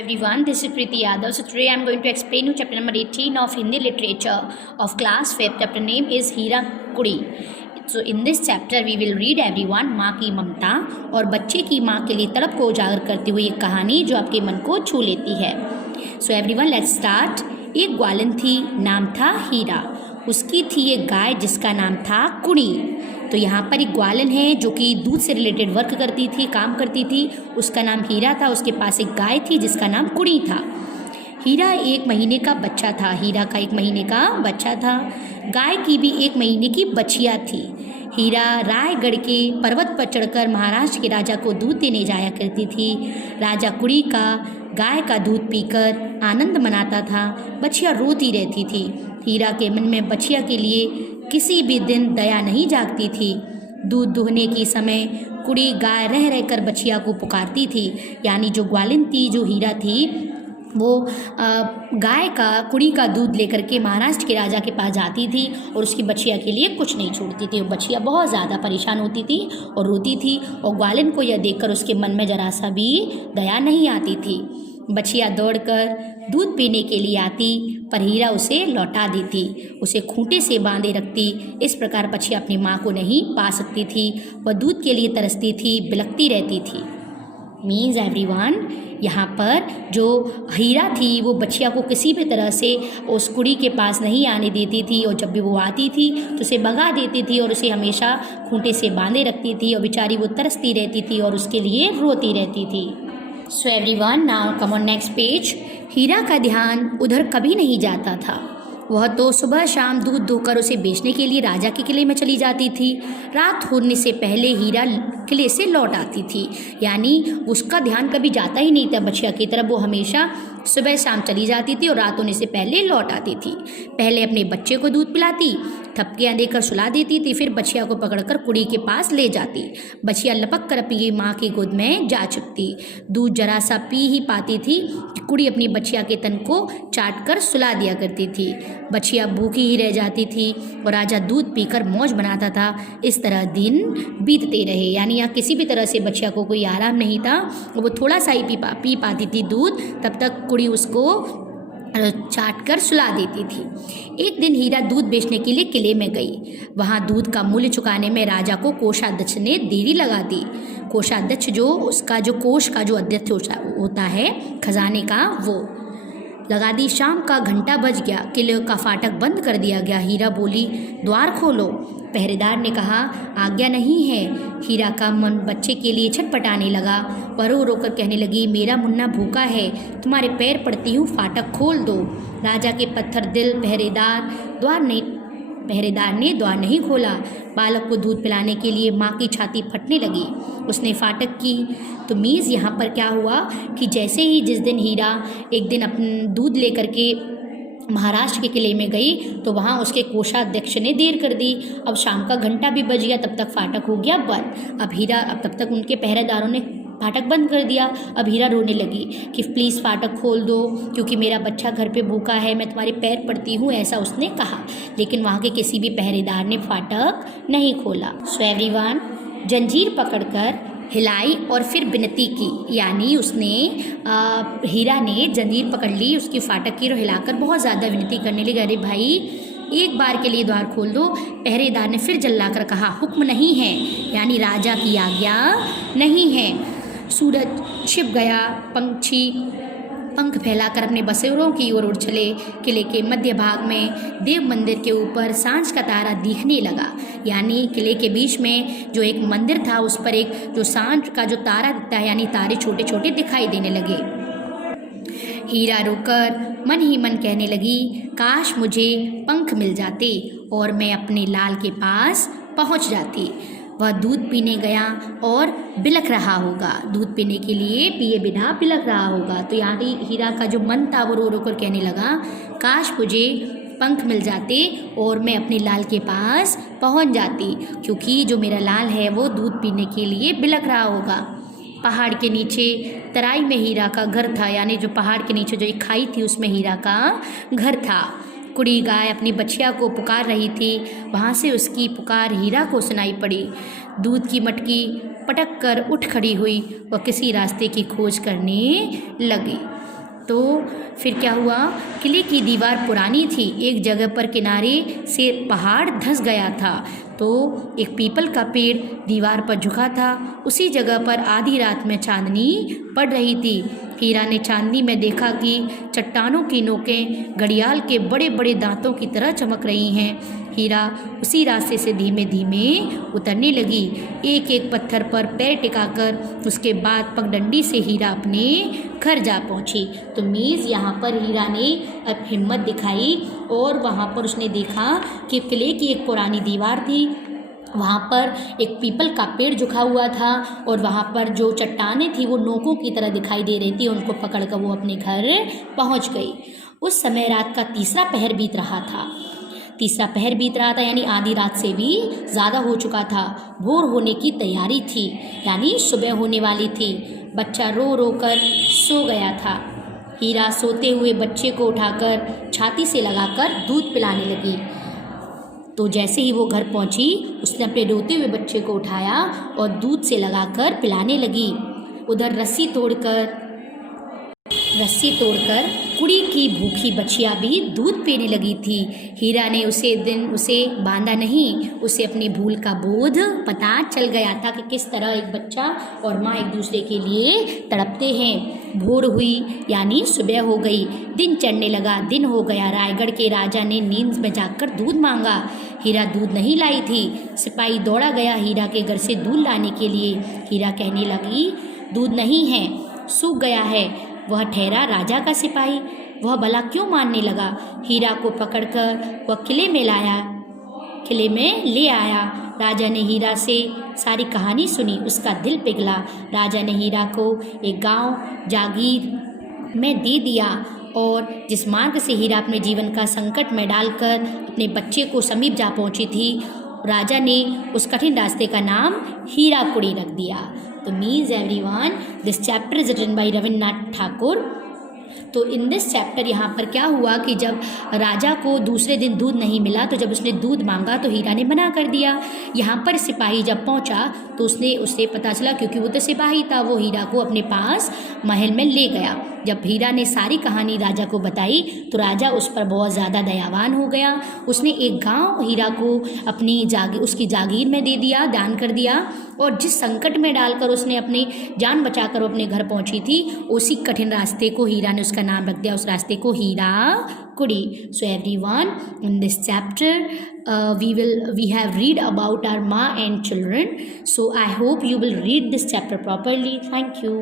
Everyone, this is Preeti Yadav. So today I am going to explain you chapter number 18 of Hindi literature of class 5th. Chapter name is हीरा कुड़ी. So in this chapter we will read everyone माँ की ममता और बच्चे की माँ के लिए तड़प को उजागर करती हुई एक कहानी जो आपके मन को छू लेती है. So everyone, let's start. एक ग्वालिन थी, नाम था हीरा. उसकी थी एक गाय जिसका नाम था कुड़ी. तो यहाँ पर एक ग्वालिन है जो कि दूध से रिलेटेड वर्क करती थी, काम करती थी. उसका नाम हीरा था. उसके पास एक गाय थी जिसका नाम कुड़ी था. हीरा 1 महीने का बच्चा था. हीरा का 1 महीने का बच्चा था. गाय की भी 1 महीने की बछिया थी. हीरा रायगढ़ के पर्वत पर चढ़कर महाराष्ट्र के राजा को दूध देने जाया करती थी. राजा कुड़ी का गाय का दूध पीकर आनंद मनाता था. बछिया रोती रहती थी. हीरा के मन में बछिया के लिए किसी भी दिन दया नहीं जागती थी. दूध दुहने की समय कुड़ी गाय रह रहकर बछिया को पुकारती थी. यानी जो ग्वालिन थी, जो हीरा थी, वो गाय का कुड़ी का दूध लेकर के महाराष्ट्र के राजा के पास जाती थी और उसकी बछिया के लिए कुछ नहीं छोड़ती थी. वो बछिया बहुत ज़्यादा परेशान होती थी और रोती थी और ग्वालिन को यह देखकर उसके मन में जरा सा भी दया नहीं आती थी. बछिया दौड़कर दूध पीने के लिए आती पर हीरा उसे लौटा देती, उसे खूंटे से बांधे रखती. इस प्रकार बछिया अपनी माँ को नहीं पा सकती थी. वह दूध के लिए तरसती थी, बिलखती रहती थी. मीन्स एवरीवन, यहाँ पर जो हीरा थी वो बछिया को किसी भी तरह से उस कुड़ी के पास नहीं आने देती थी और जब भी वो आती थी तो उसे भगा देती थी और उसे हमेशा खूंटे से बांधे रखती थी और बेचारी वो तरसती रहती थी और उसके लिए रोती रहती थी. So everyone, now come on next page. Heera का ध्यान उधर कभी नहीं जाता था. वह तो सुबह शाम दूध धोकर उसे बेचने के लिए राजा के किले में चली जाती थी. रात होने से पहले हीरा किले से लौट आती थी. यानी उसका ध्यान कभी जाता ही नहीं था बछिया की तरफ. वो हमेशा सुबह शाम चली जाती थी और रात होने से पहले लौट आती थी. पहले अपने बच्चे को दूध पिलाती, थपकियाँ देकर सुला देती थी, फिर बछिया को पकड़कर कुड़ी के पास ले जाती. बछिया लपक कर अपनी माँ की गोद में जा चुकती. दूध जरा सा पी ही पाती थी कि कुड़ी अपनी बछिया के तन को चाट कर सुला दिया करती थी. बछिया भूखी ही रह जाती थी और राजा दूध पीकर मौज बनाता था. इस तरह दिन बीतते रहे. यानी यहाँ किसी भी तरह से बछिया को कोई आराम नहीं था. वो थोड़ा सा ही पी पाती थी दूध, तब तक कुड़ी उसको चाट कर सुला देती थी. एक दिन हीरा दूध बेचने के लिए किले में गई. वहाँ दूध का मूल्य चुकाने में राजा को कोषाध्यक्ष ने देरी लगा दी. कोषाध्यक्ष जो उसका जो कोष का जो अध्यक्ष होता है, खजाने का, वो लगा दी. शाम का घंटा बज गया. किले का फाटक बंद कर दिया गया. हीरा बोली, द्वार खोलो. पहरेदार ने कहा, आज्ञा नहीं है. हीरा का मन बच्चे के लिए छटपटाने लगा. वह रो रो कर कहने लगी, मेरा मुन्ना भूखा है, तुम्हारे पैर पड़ती हूँ, फाटक खोल दो. राजा के पत्थर दिल पहरेदार ने द्वार नहीं खोला. बालक को दूध पिलाने के लिए माँ की छाती फटने लगी. उसने फाटक की. तो मीज़ यहाँ पर क्या हुआ कि जैसे ही जिस दिन हीरा एक दिन अपना दूध लेकर के महाराष्ट्र के किले में गई तो वहाँ उसके कोषाध्यक्ष ने देर कर दी. अब शाम का घंटा भी बज गया, तब तक फाटक हो गया बंद. अब तब तक उनके पहरेदारों ने फाटक बंद कर दिया. अब हीरा रोने लगी कि प्लीज़ फाटक खोल दो क्योंकि मेरा बच्चा घर पे भूखा है, मैं तुम्हारे पैर पड़ती हूँ, ऐसा उसने कहा. लेकिन वहाँ के किसी भी पहरेदार ने फाटक नहीं खोला. सो एवरीवन, जंजीर पकड़कर हिलाई और फिर विनती की. यानी उसने हीरा ने जंजीर पकड़ ली उसकी फाटक की और हिलाकर बहुत ज़्यादा विनती करने लगी, अरे भाई एक बार के लिए द्वार खोल दो. पहरेदार ने फिर जल्लाकर कहा, हुक्म नहीं है, यानी राजा की आज्ञा नहीं है. सूरज छिप गया. पंछी पंख फैलाकर अपने बसेरों की ओर उड़ चले. किले के मध्य भाग में देव मंदिर के ऊपर सांझ का तारा दिखने लगा. यानी किले के बीच में जो एक मंदिर था उस पर एक जो सांझ का जो तारा दिखता है, यानी तारे छोटे छोटे दिखाई देने लगे. हीरा रोकर मन ही मन कहने लगी, काश मुझे पंख मिल जाते और मैं अपने लाल के पास पहुंच जाती. वह दूध पीने गया और बिलख रहा होगा. दूध पीने के लिए पिए बिना बिलख रहा होगा. तो यानी हीरा का जो मन था वो रो रो कर कहने लगा, काश मुझे पंख मिल जाते और मैं अपने लाल के पास पहुंच जाती, क्योंकि जो मेरा लाल है वो दूध पीने के लिए बिलख रहा होगा. पहाड़ के नीचे तराई में हीरा का घर था. यानी जो पहाड़ के नीचे जो एक खाई थी उसमें हीरा का घर था. कुड़ी गाय अपनी बछिया को पुकार रही थी. वहाँ से उसकी पुकार हीरा को सुनाई पड़ी. दूध की मटकी पटक कर उठ खड़ी हुई. वह किसी रास्ते की खोज करने लगी. तो फिर क्या हुआ, किले की दीवार पुरानी थी, एक जगह पर किनारे से पहाड़ धंस गया था, तो एक पीपल का पेड़ दीवार पर झुका था। उसी जगह पर आधी रात में चांदनी पड़ रही थी। हीरा ने चांदनी में देखा कि चट्टानों की नोकें घड़ियाल के बड़े बड़े दांतों की तरह चमक रही हैं। हीरा उसी रास्ते से धीमे धीमे उतरने लगी, एक एक पत्थर पर पैर टिकाकर। उसके बाद पगडंडी से हीरा अपने घर जा पहुंची। तो मीज़ यहाँ पर हीरा ने अब हिम्मत दिखाई और वहाँ पर उसने देखा कि किले की एक पुरानी दीवार थी, वहाँ पर एक पीपल का पेड़ झुका हुआ था और वहाँ पर जो चट्टानें थी वो नोकों की तरह दिखाई दे रही थी। उनको पकड़कर वो अपने घर पहुँच गई। उस समय रात का तीसरा पहर बीत रहा था। यानी आधी रात से भी ज़्यादा हो चुका था। भोर होने की तैयारी थी, यानी सुबह होने वाली थी। बच्चा रो रो कर सो गया था। हीरा सोते हुए बच्चे को उठाकर छाती से लगाकर दूध पिलाने लगी। तो जैसे ही वो घर पहुंची, उसने अपने रोते हुए बच्चे को उठाया और दूध से लगाकर पिलाने लगी। उधर रस्सी तोड़कर कुड़ी की भूखी बच्चियाँ भी दूध पीने लगी थी। हीरा ने उसे बांधा नहीं, उसे अपनी भूल का बोध पता चल गया था कि किस तरह एक बच्चा और माँ एक दूसरे के लिए तड़पते हैं। भोर हुई यानी सुबह हो गई, दिन चढ़ने लगा, दिन हो गया। रायगढ़ के राजा ने नींद में जाकर दूध मांगा। हीरा दूध नहीं लाई थी। सिपाही दौड़ा गया हीरा के घर से दूध लाने के लिए। हीरा कहने लगी, दूध नहीं है, सूख गया है। वह ठहरा राजा का सिपाही, वह भला क्यों मानने लगा। हीरा को पकड़कर वह किले में ले आया। राजा ने हीरा से सारी कहानी सुनी, उसका दिल पिघला। राजा ने हीरा को एक गांव जागीर में दे दिया और जिस मार्ग से हीरा अपने जीवन का संकट में डालकर अपने बच्चे को समीप जा पहुंची थी, राजा ने उस कठिन रास्ते का नाम हीराकुड़ी रख दिया। तो means everyone, this chapter is written by Rabindranath Thakur. तो इन दिस चैप्टर यहाँ पर क्या हुआ कि जब राजा को दूसरे दिन दूध नहीं मिला, तो जब उसने दूध मांगा तो हीरा ने मना कर दिया। यहाँ पर सिपाही जब पहुँचा तो उसे पता चला, क्योंकि वो तो सिपाही था, वो हीरा को अपने पास महल में ले गया। जब हीरा ने सारी कहानी राजा को बताई तो राजा उस पर बहुत ज़्यादा दयावान हो गया। उसने एक गांव हीरा को उसकी जागीर में दे दिया, दान कर दिया। और जिस संकट में डालकर उसने अपनी जान बचाकर अपने घर पहुंची थी, उसी कठिन रास्ते को हीरा ने उसका नाम रख दिया, उस रास्ते को हीराकुड़ी। So everyone, in this chapter we have read about our Ma and children. So I hope you will read this chapter properly. Thank you.